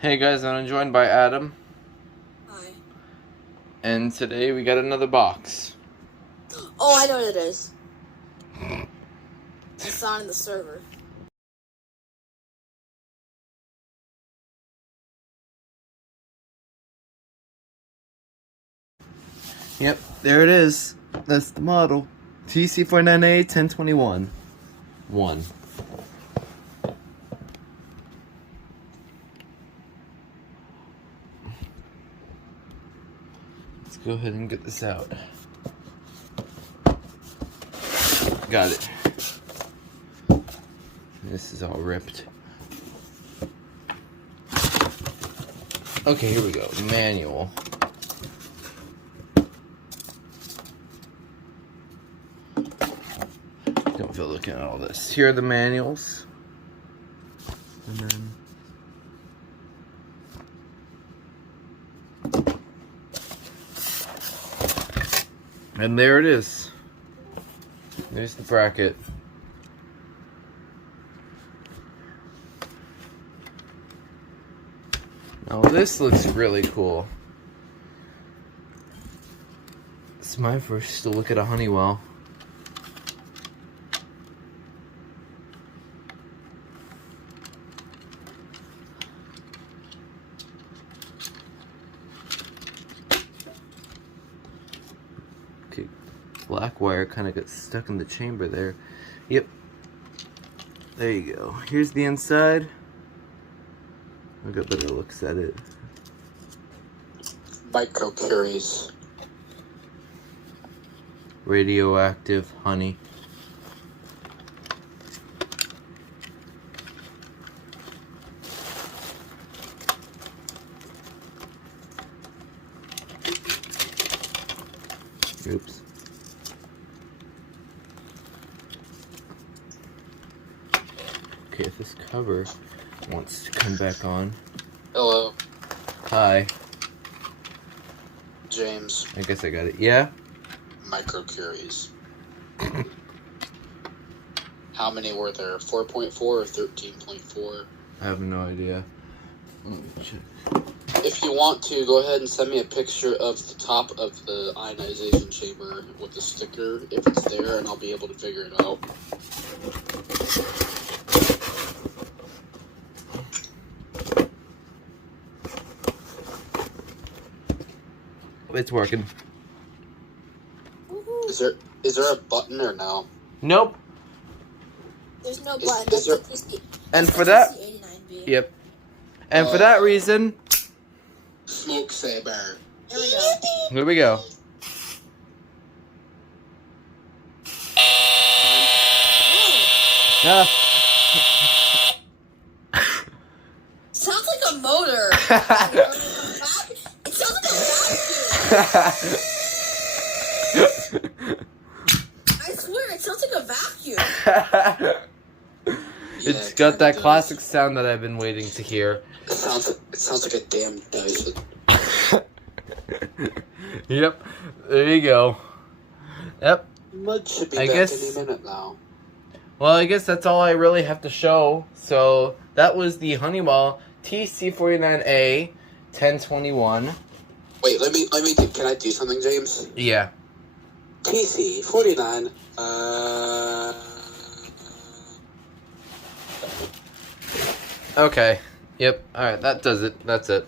Hey guys, I'm joined by Adam. Hi. And today we got another box. Oh, I know what it is. I saw it in the server. Yep, there it is. That's the model. TC49A 1021. 1. Let's go ahead and get this out. Got it. This is all ripped. Okay, here we go. Manual. Don't feel looking at all this. Here are the manuals. And there it is. There's the bracket. Now this looks really cool. It's my first look at a Honeywell. Okay, black wire kind of got stuck in the chamber there. Yep. There you go. Here's the inside. I got better looks at it. Microcuries. Radioactive honey. Oops. Okay, if this cover wants to come back on. Hello, Hi. James. I guess I got it. Yeah? Microcuries. How many were there? 4.4 or 13.4? I have no idea. Let me check. If you want to, go ahead and send me a picture of the top of the ionization chamber with the sticker, if it's there, and I'll be able to figure it out. It's working. Is there a button or no? Nope. There's no Is button. there- That's the TC, And that's for the that, TC89B. yep. And for that reason, Smoke saber. There we go. here we go. Oh, Ah. sounds like a motor. It sounds like a vacuum. I swear, it sounds like a vacuum. It's got that classic sound that I've been waiting to hear. It sounds like a damn Dyson. Yep. There you go. Yep. Mud should be I back guess- any minute now. Well, I guess that's all I really have to show. So that was the Honeywell TC49A 1021. Wait, let me can I do something, James? Yeah. TC49, Okay. Yep. All right. That does it. That's it.